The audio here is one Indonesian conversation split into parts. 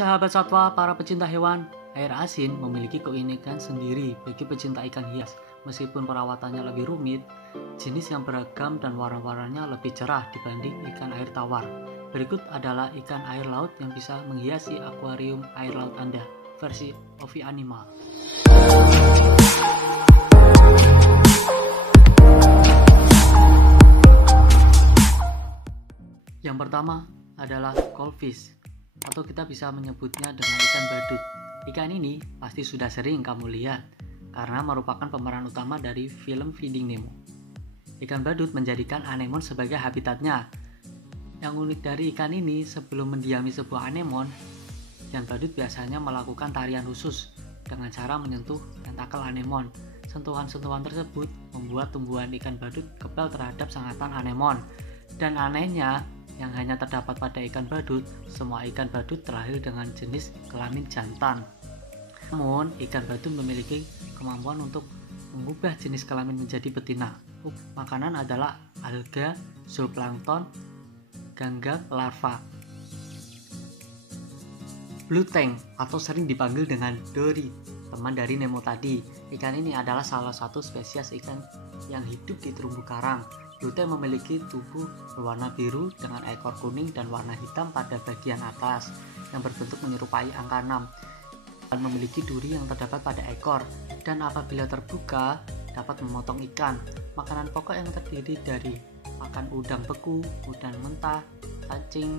sahabat satwa, para pecinta hewan, air asin memiliki keunikan sendiri bagi pecinta ikan hias. Meskipun perawatannya lebih rumit, jenis yang beragam dan warna-warnanya lebih cerah dibanding ikan air tawar. Berikut adalah ikan air laut yang bisa menghiasi akuarium air laut Anda, versi Ovi Animal. Yang pertama adalah goldfish, atau kita bisa menyebutnya dengan ikan badut. Ikan ini pasti sudah sering kamu lihat, karena merupakan pemeran utama dari film Finding Nemo. Ikan badut menjadikan anemon sebagai habitatnya. Yang unik dari ikan ini, sebelum mendiami sebuah anemon, ikan badut biasanya melakukan tarian khusus dengan cara menyentuh tentakel anemon. Sentuhan-sentuhan tersebut membuat tumbuhan ikan badut kebal terhadap sengatan anemon. Dan anehnya, yang hanya terdapat pada ikan badut, semua ikan badut terlahir dengan jenis kelamin jantan. Namun, ikan badut memiliki kemampuan untuk mengubah jenis kelamin menjadi betina. Makanan adalah alga, zooplankton, gangga, larva. Blue tank, atau sering dipanggil dengan Dory, teman dari Nemo tadi. Ikan ini adalah salah satu spesies ikan yang hidup di terumbu karang. Blue tank memiliki tubuh berwarna biru dengan ekor kuning dan warna hitam pada bagian atas yang berbentuk menyerupai angka 6 dan memiliki duri yang terdapat pada ekor, dan apabila terbuka dapat memotong ikan. Makanan pokok yang terdiri dari pakan udang beku, udang mentah, cacing,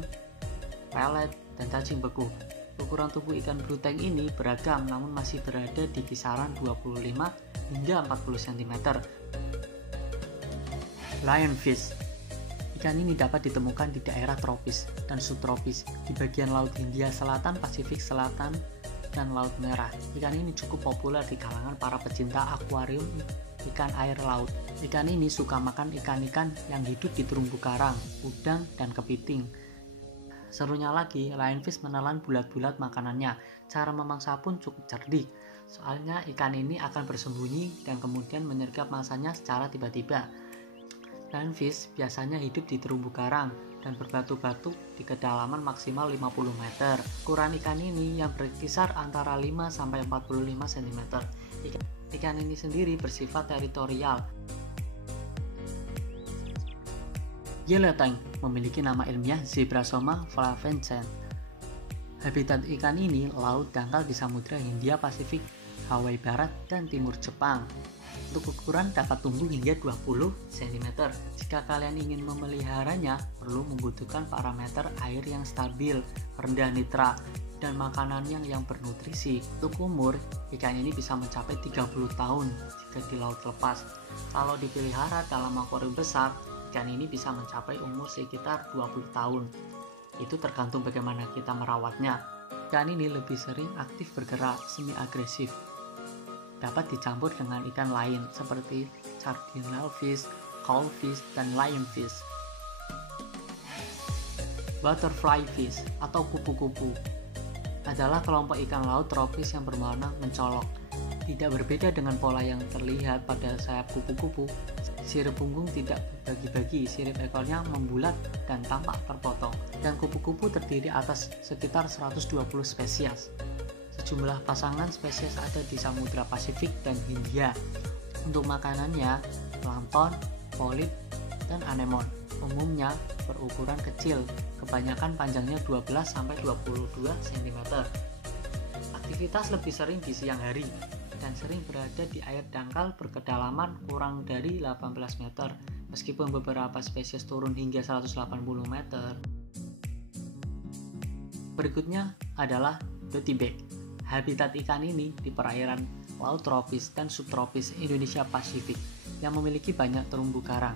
pelet, dan cacing beku. Ukuran tubuh ikan blue tank ini beragam, namun masih berada di kisaran 25 hingga 40 cm. Lionfish. Ikan ini dapat ditemukan di daerah tropis dan subtropis di bagian Laut Hindia Selatan, Pasifik Selatan, dan Laut Merah. Ikan ini cukup populer di kalangan para pecinta akuarium ikan air laut. Ikan ini suka makan ikan-ikan yang hidup di terumbu karang, udang, dan kepiting. Serunya lagi, lionfish menelan bulat-bulat makanannya. Cara memangsa pun cukup cerdik, soalnya ikan ini akan bersembunyi dan kemudian menyergap mangsanya secara tiba-tiba. Lionfish biasanya hidup di terumbu karang dan berbatu-batu di kedalaman maksimal 50 meter. Ukuran ikan ini yang berkisar antara 5 sampai 45 cm. Ikan ini sendiri bersifat teritorial. Yellow tank memiliki nama ilmiah Zebrasoma flavescens. Habitat ikan ini laut dangkal di Samudra Hindia Pasifik, Hawaii Barat, dan Timur Jepang. Untuk ukuran dapat tumbuh hingga 20 cm. Jika kalian ingin memeliharanya, perlu membutuhkan parameter air yang stabil, rendah nitra, dan makanan yang bernutrisi. Untuk umur, ikan ini bisa mencapai 30 tahun jika di laut lepas. Kalau dipelihara dalam akuarium besar, ikan ini bisa mencapai umur sekitar 20 tahun. Itu tergantung bagaimana kita merawatnya. Ikan ini lebih sering aktif bergerak, semi agresif. Dapat dicampur dengan ikan lain seperti cardinal fish, cowfish, dan lionfish. Butterfly fish atau kupu-kupu adalah kelompok ikan laut tropis yang berwarna mencolok. Tidak berbeda dengan pola yang terlihat pada sayap kupu-kupu, sirip punggung tidak berbagi-bagi, sirip ekornya membulat dan tampak terpotong. Dan kupu-kupu terdiri atas sekitar 120 spesies. Sejumlah pasangan spesies ada di Samudra Pasifik dan Hindia. Untuk makanannya, plankton, polip, dan anemon. Umumnya berukuran kecil, kebanyakan panjangnya 12-22 cm. Aktivitas lebih sering di siang hari dan sering berada di air dangkal berkedalaman kurang dari 18 meter, meskipun beberapa spesies turun hingga 180 meter. Berikutnya adalah dotibag. Habitat ikan ini di perairan laut tropis dan subtropis Indonesia Pasifik yang memiliki banyak terumbu karang.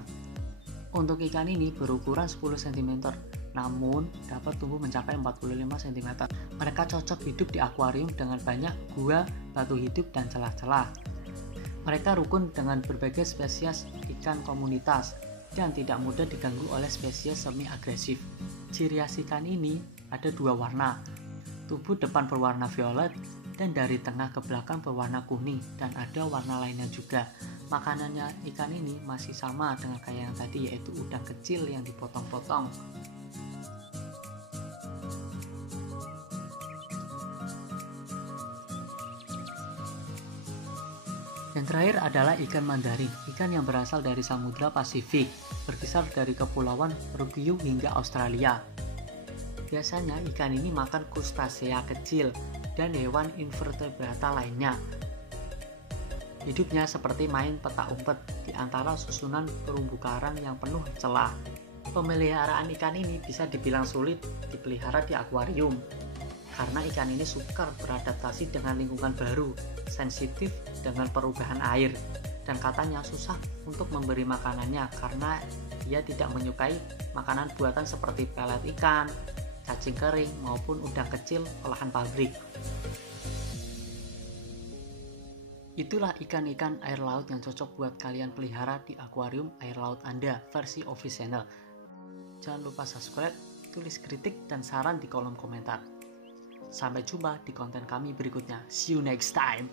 Untuk ikan ini berukuran 10 cm, namun dapat tumbuh mencapai 45 cm. Mereka cocok hidup di akuarium dengan banyak gua, batu hidup, dan celah-celah. Mereka rukun dengan berbagai spesies ikan komunitas dan tidak mudah diganggu oleh spesies semi agresif. Ciri khas ikan ini ada dua warna. Tubuh depan berwarna violet dan dari tengah ke belakang berwarna kuning, dan ada warna lainnya juga. Makanannya ikan ini masih sama dengan kayak yang tadi, yaitu udang kecil yang dipotong-potong. Yang terakhir adalah ikan mandarin, ikan yang berasal dari Samudra Pasifik, berkisar dari kepulauan Ryukyu hingga Australia. Biasanya ikan ini makan krustasea kecil dan hewan invertebrata lainnya. Hidupnya seperti main petak umpet di antara susunan terumbu karang yang penuh celah. Pemeliharaan ikan ini bisa dibilang sulit dipelihara di akuarium, karena ikan ini sukar beradaptasi dengan lingkungan baru, sensitif dengan perubahan air, dan katanya susah untuk memberi makanannya karena dia tidak menyukai makanan buatan seperti pelet ikan, cacing kering, maupun udang kecil olahan pabrik. Itulah ikan-ikan air laut yang cocok buat kalian pelihara di akuarium air laut Anda versi Office Channel. Jangan lupa subscribe, tulis kritik dan saran di kolom komentar. Sampai jumpa di konten kami berikutnya. See you next time.